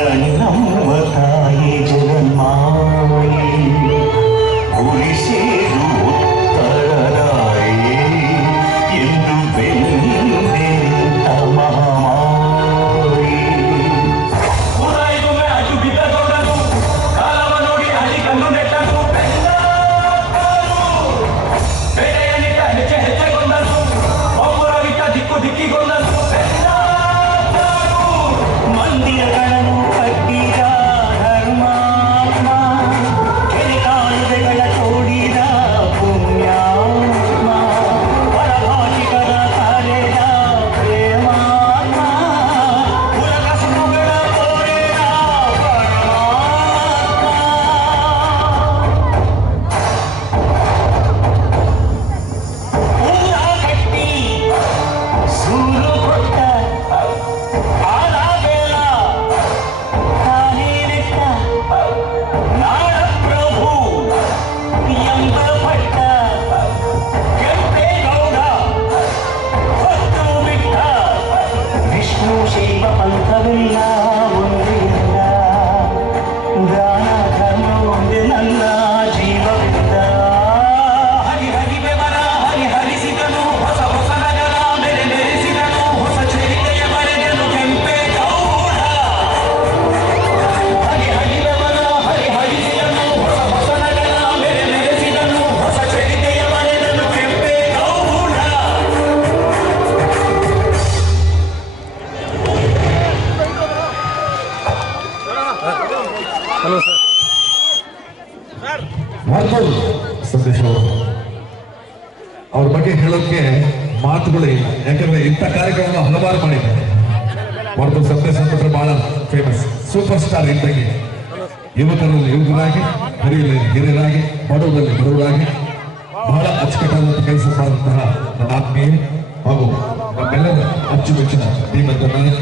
ನಮ್ಮ ತಾಯಿ ಜಗನ್ಮಾಯಿ ಉಳಿಸೇರು ಉತ್ತರದಾಯಿ ಎಂದು ಬೆನ್ನಿಂದೆ ಮಹಾಮಾರಿ ಉದಾಯಿಗೊಮ್ಮೆ ಅಡ್ಡು ಬಿದ್ದ ದೊಡ್ಡನು ಕಾಲವ ನೋಡಿ ಅಡಿ ಕಣ್ಣು ನೆಟ್ಟನು ಬೇಟೆಯ ನಿಟ್ಟ ಹೆಜ್ಜೆ ಹೆಜ್ಜೆಗೊಂಡನು ಒಬ್ಬರಾಗಿಟ್ಟ ದಿಕ್ಕು ದಿಕ್ಕಿಗೊಂಡನು ಮಂದಿರಗಳನ್ನು ಕಟ್ಟಿದ ಧರ್ಮಾತ್ಮ ಕೆರೆಕಾಲುವೆಗಳ ತೋಡಿದ ಪುಣ್ಯಾತ್ಮ ಪರಭಾಷಿಕರ ಕರೆದ ಪ್ರೇಮಾತ್ಮ ಪುರಕಸುಗಳ ತೋರಿದ ಪರಮಾತ್ಮ ಊರ ಕಟ್ಟಿ ಸೂರು ಕೊಟ್ಟ ಶೈವ ಪಂಥವಿಲ್ಲ ಒಂದಿಲ್ಲ ದಾನ ಧರ್ಮ ಒಂದೇ ನನ್ನ ಜೀವವಿದ್ದ ಹರಿ ಹರಿ ಬೆವರ ಹರಿ ಹರಿಸಿದನು ಹೊಸ ಹೊಸ ನಗರ ಬೆರೆ ಬೆರೆಸಿದನು ಹೊಸ ಚರಿತೆಯ ಬರೆದನು ಕೆಂಪೇಗೌಡ ಹರಿ ಹರಿ ಬೆವರ ಹರಿ ಹರಿಸಿದನು ಹೊಸ ಹೊಸ ನಗರ ಬೆರೆ ಬೆರೆಸಿದನು ಹೊಸ ಚರಿತೆಯ ಬರೆದನು ಕೆಂಪೇಗೌಡ. ಹಲೋ ಸರ್ ಮಾಡ್ಬೋದು ಸಂದೇಶ್ ಅವರು ಅವ್ರ ಬಗ್ಗೆ ಹೇಳೋಕೆ ಮಾತುಗಳು ಇಲ್ಲ. ಯಾಕಂದ್ರೆ ಇಂಥ ಕಾರ್ಯಕ್ರಮ ಹಲವಾರು ಮಾಡಿದ್ದಾರೆ. ಮಾಡ್ಬೋದು ಸಂದೇಶ್ ಅಂತಂದ್ರೆ ಬಹಳ ಫೇಮಸ್ ಸೂಪರ್ ಸ್ಟಾರ್ ಇದ್ದಂಗೆ ಯುವಕರಲ್ಲಿ ಯುವಕರಾಗಿ ಹಿರಿಯರಲ್ಲಿ ಹಿರಿಯರಾಗಿ ಬಡವರಲ್ಲಿ ಬಡವರಾಗಿ ಬಹಳ ಅಚ್ಚುಕಟ್ಟಾದಂತಹ ಕೆಲಸ ಮಾಡಿದಂತಹ ನನ್ನ ಆತ್ಮೀಯ ಹಾಗೂ ನಮ್ಮೆಲ್ಲರ ಅಚ್ಚುಮೆಚ್ಚಿನ ಧೀಮಂತ ನಾಯಕ